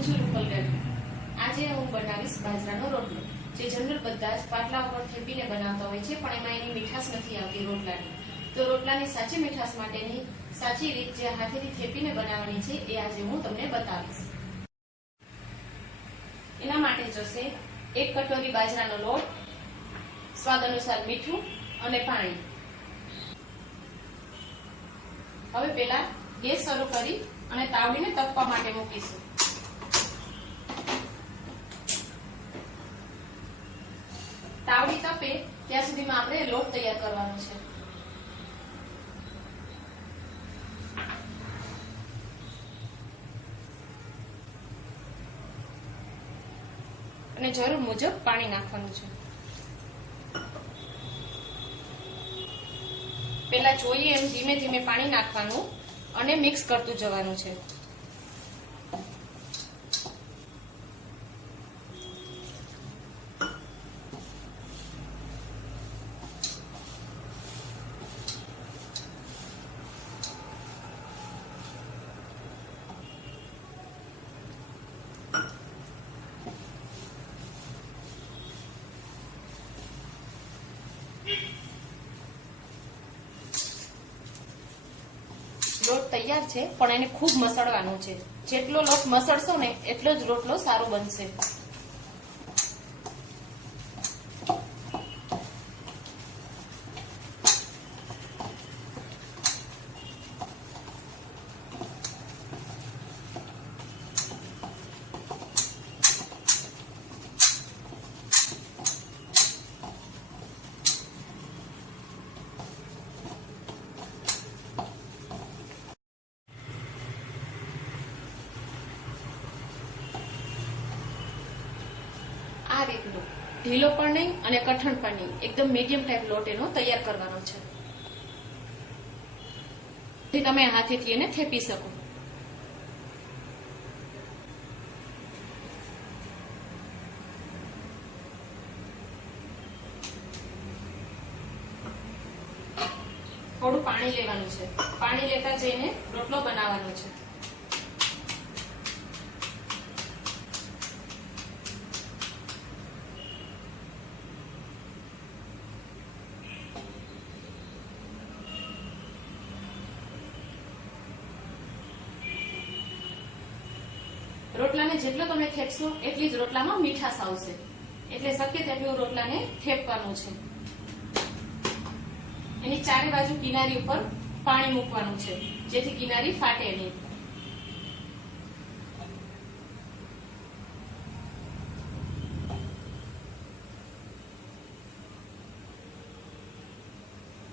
હું છું રૂપલ ગઢવી. આજે હું બનાવીશ બાજરાનો રોટલો, જે જનરલ બધા જ પાટલા ઉપર થેપીને બનાવતા હોય છે, પણ એમાં એની મીઠાશ નથી આવતી રોટલાની. તો રોટલાની સાચી મીઠાશ માટેની સાચી રીત જે હાથેથી થેપીને બનાવવાની છે એ આજે હું તમને બતાવીશ. એના માટે જોશે 1 કટોરી બાજરાનો લોટ, સ્વાદ અનુસાર મીઠું અને પાણી. હવે પેલા ગેસ શરૂ કરી અને તાવડીને તપવા માટે મૂકીશું. તાવડી તપે ત્યાં સુધીમાં આપણે લોટ તૈયાર કરવાનો છે. અને જરૂર મુજબ પાણી નાખવાનું છે. પેલા જોઈએ એમ ધીમે ધીમે પાણી નાખવાનું અને મિક્સ કરતું જવાનું છે. લોટ તૈયાર છે, પણ એને ખૂબ મસળવાનો છે. જેટલો લોટ મસળશો ને એટલો જ રોટલો સારો બનશે. આ રીતનો ઢીલો પણ નહીં અને કઠણ પણ નહીં, એકદમ મીડિયમ ટાઈપ લોટ એનો તૈયાર કરવાનો છે. તમે હાથેથી એને થેપી શકો. થોડું પાણી લેવાનું છે. પાણી લેતા જઈને રોટલો બનાવવાનો છે. રોટલાને જેટલો તમે થેપશો એટલી જ રોટલામાં મીઠાશ આવશે, એટલે શક્ય તેટલું રોટલાને થેપવાનું છે. એની ચારે બાજુ કિનારી ઉપર પાણી મૂકવાનું છે, જેથી કિનારી ફાટે નહીં.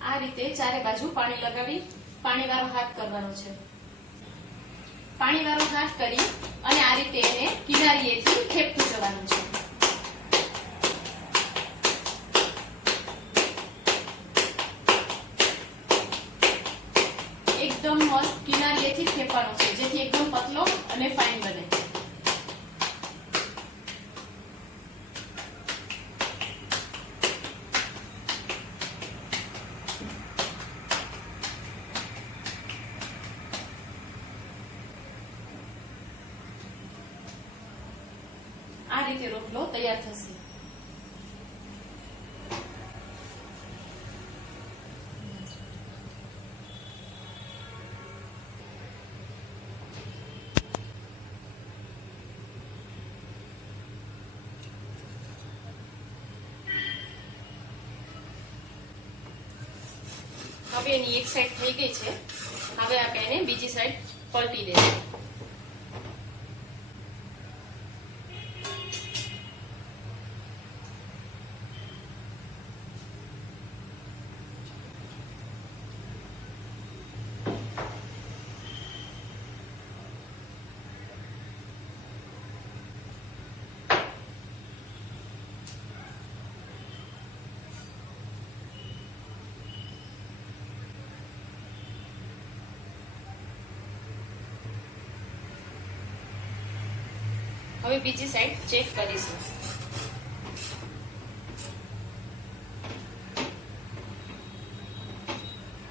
આ રીતે ચારે બાજુ પાણી લગાવી પાણીવાળો હાથ કરવાનો છે. પાણીવાળો હાથ કરી અને આ રીતે એને કિનારીએથી થેપતું જવાનું છે. એકદમ મસ્ત કિનારીએથી થેપવાનો છે, જેથી એકદમ પતલો અને ફાઇન બને. આ રીતે રોટલો તૈયાર થશે. હવે એની એક સાઈડ થઈ ગઈ છે. હવે આપણે એને બીજી સાઈડ પલટી દઈશું. હવે બીજી સાઈડ ચેક કરીશું.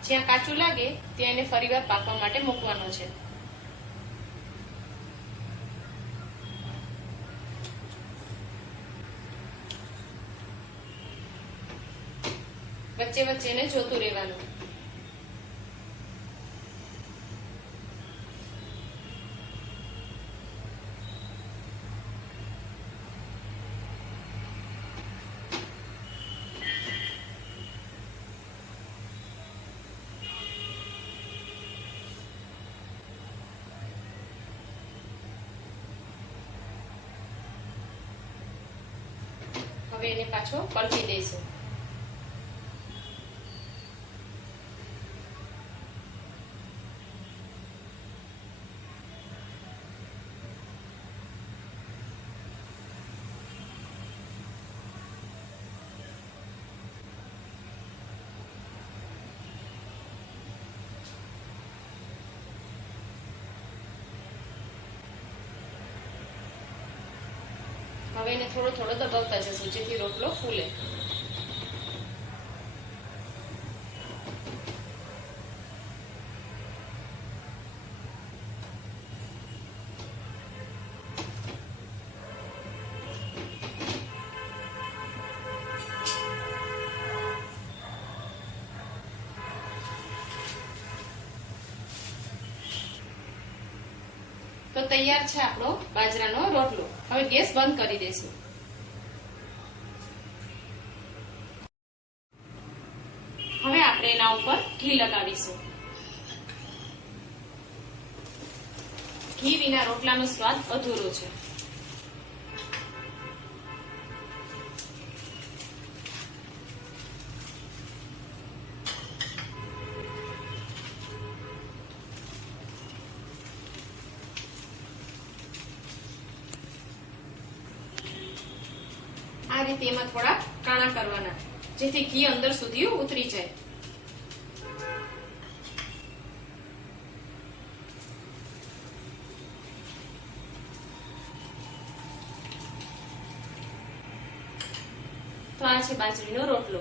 જ્યાં કાચું લાગે ત્યાં એને ફરીવાર પાકવા માટે મૂકવાનો છે. વચ્ચે વચ્ચે એને જોતું રહેવાનું. હવે એને પાછો પલટી દઈશું. હવે એને થોડો થોડો દબાવતા જશું જેથી રોટલો ફૂલે. તો તૈયાર છે આપણો બાજરાનો રોટલો. હવે ગેસ બંધ કરી દઈશું. હવે આપણે એના ઉપર ઘી લગાવીશું. ઘી વિના રોટલાનો સ્વાદ અધૂરો છે. આ રીતે એમાં થોડા કાણા કરવાના જેથી ઘી અંદર સુધી ઉતરી જાય. તો આ છે બાજરીનો રોટલો.